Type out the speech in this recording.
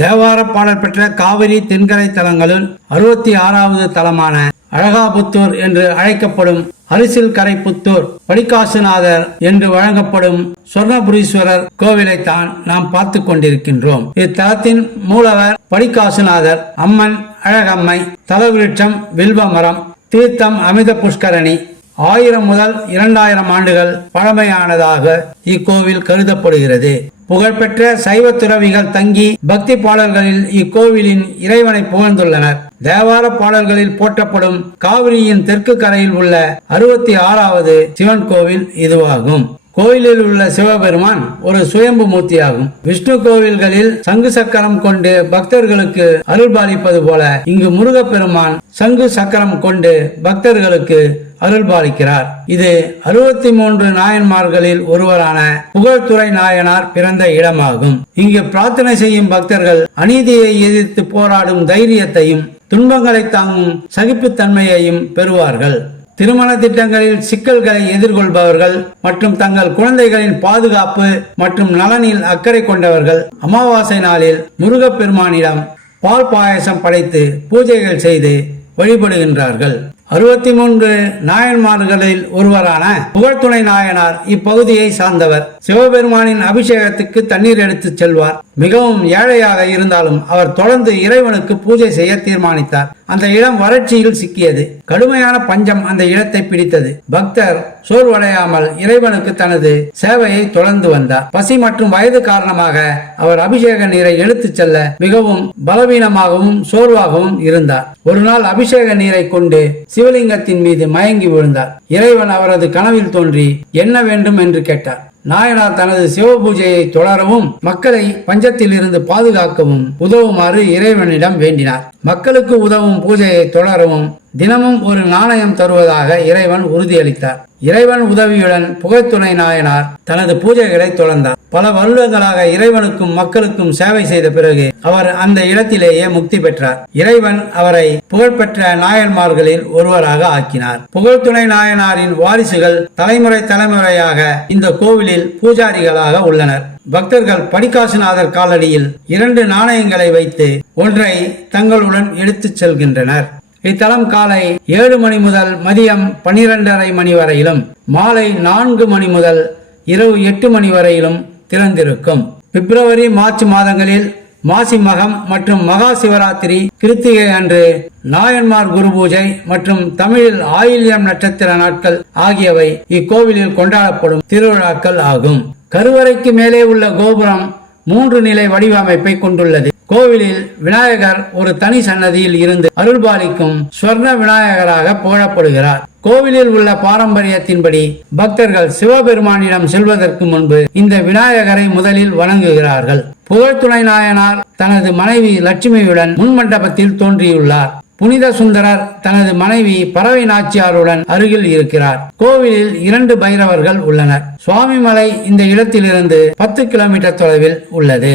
தேவார பாடல் பெற்ற காவிரி தென்கரை தலங்களுள் அறுபத்தி ஆறாவது தலமான அழகாபுத்தூர் என்று அழைக்கப்படும் அரிசில் கரை புத்தூர் படிக்காசுநாதர் என்று வழங்கப்படும் சொர்ணபுரீஸ்வரர் கோவிலை தான் நாம் பார்த்து கொண்டிருக்கின்றோம். இத்தலத்தின் மூலவர் படிக்காசுநாதர் அம்மன் அழகம்மை தலவிருட்சம் வில்வ மரம் தீர்த்தம் அமித புஷ்கரணி ஆயிரம் முதல் இரண்டாயிரம் ஆண்டுகள் பழமையானதாக இக்கோவில் கருதப்படுகிறது. புகழ்பெற்ற சைவ துறவிகள் தங்கி பக்தி பாடல்களில் இக்கோவிலின் இறைவனை புகழ்ந்துள்ளனர். தேவார பாடல்களில் போற்றப்படும் காவிரியின் தெற்கு கரையில் உள்ள அறுபத்தி ஆறாவது சிவன் கோவில் இதுவாகும். கோயிலில் உள்ள சிவபெருமான் ஒரு சுயம்பு மூர்த்தியாகும். விஷ்ணு கோவில்களில் சங்கு சக்கரம் கொண்டு பக்தர்களுக்கு அருள்பாலிப்பது போல இங்கு முருகப்பெருமான் சங்கு சக்கரம் கொண்டு பக்தர்களுக்கு அருள்பாலிக்கிறார் இது அறுபத்தி மூன்று நாயன்மார்களில் ஒருவரான புகழ்துறை நாயனார் பிறந்த இடமாகும். இங்கு பிரார்த்தனை செய்யும் பக்தர்கள் அநீதியை எதிர்த்து போராடும் தைரியத்தையும் துன்பங்களை தாங்கும் சகிப்புத்தன்மையையும் பெறுவார்கள். திருமண திட்டங்களில் சிக்கல்களை எதிர்கொள்பவர்கள் மற்றும் தங்கள் குழந்தைகளின் பாதுகாப்பு மற்றும் நலனில் அக்கறை கொண்டவர்கள் அமாவாசை நாளில் முருகப்பெருமானிடம் பால் பாயசம் படைத்து பூஜைகள் செய்து வழிபடுகின்றார்கள். அறுபத்தி மூன்று நாயன்மார்களில் ஒருவரான புகழ்துணை நாயனார் இப்பகுதியை சார்ந்தவர். சிவபெருமானின் அபிஷேகத்துக்கு தண்ணீர் எடுத்துச் செல்வார். மிகவும் ஏழையாக இருந்தாலும் அவர் தொடர்ந்து இறைவனுக்கு பூஜை செய்ய தீர்மானித்தார். அந்த இடம் வறட்சியில் சிக்கியது. கடுமையான பஞ்சம் அந்த இடத்தை பிடித்தது. பக்தர் சோர்வடையாமல் இறைவனுக்கு தனது சேவையை தொடர்ந்து வந்தார். பசி மற்றும் வயது காரணமாக அவர் அபிஷேக நீரை எடுத்துச் செல்ல மிகவும் பலவீனமாகவும் சோர்வாகவும் இருந்தார். ஒரு நாள் அபிஷேக நீரை கொண்டு சிவலிங்கத்தின் மீது மயங்கி விழுந்தார். இறைவன் அவரது கனவில் தோன்றி என்ன வேண்டும்? என்று கேட்டார். நாயனார் தனது சிவ பூஜையை தொடரவும் மக்களை பஞ்சத்தில் இருந்து பாதுகாக்கவும் உதவுமாறு இறைவனிடம் வேண்டினார். மக்களுக்கு உதவும் பூஜையை தொடரவும் தினமும் ஒரு நாணயம் தருவதாக இறைவன் உறுதியளித்தார். இறைவன் உதவியுடன் புகைத்துணை நாயனார் தனது பூஜைகளை தொடர்ந்தார். பல வருடங்களாக இறைவனுக்கும் மக்களுக்கும் சேவை செய்த பிறகு அவர் அந்த இடத்திலேயே முக்தி பெற்றார். இறைவன் அவரை புகழ்பெற்ற நாயன்மார்களில் ஒருவராக ஆக்கினார். புகழ்துணை நாயனாரின் வாரிசுகள் தலைமுறை தலைமுறையாக இந்த கோவிலில் பூஜாரிகளாக உள்ளனர். பக்தர்கள் படிக்காசுநாதர் காலடியில் இரண்டு நாணயங்களை வைத்து ஒன்றை தங்களுடன் எடுத்துச் செல்கின்றனர். இத்தலம் காலை ஏழு மணி முதல் மதியம் பனிரெண்டரை மணி வரையிலும் மாலை நான்கு மணி முதல் இரவு எட்டு மணி வரையிலும் திறந்திருக்கும். பிப்ரவரி மார்ச் மாதங்களில் மாசி மகம் மற்றும் மகா சிவராத்திரி கிருத்திகை அன்று நாயன்மார் குரு பூஜை மற்றும் தமிழில் ஆயில்யம் நட்சத்திர நாட்கள் ஆகியவை இக்கோவிலில் கொண்டாடப்படும் திருவிழாக்கள் ஆகும். கருவறைக்கு மேலே உள்ள கோபுரம் மூன்று நிலை வடிவமைப்பை கொண்டுள்ளது. கோவிலில் விநாயகர் ஒரு தனி சன்னதியில் இருந்து அருள்பாலிக்கும் ஸ்வர்ண விநாயகராக புகழப்படுகிறார் கோவிலில் உள்ள பாரம்பரியத்தின்படி பக்தர்கள் சிவபெருமானிடம் செல்வதற்கு முன்பு இந்த விநாயகரை முதலில் வணங்குகிறார்கள். புகழ்துணை நாயனார் தனது மனைவி லட்சுமியுடன் முன்மண்டபத்தில் தோன்றியுள்ளார். புனித சுந்தரர் தனது மனைவி பறவை நாச்சியாருடன் அருகில் இருக்கிறார். கோவிலில் இரண்டு பைரவர்கள் உள்ளனர். சுவாமிமலை இந்த இடத்திலிருந்து பத்து கிலோமீட்டர் தொலைவில் உள்ளது.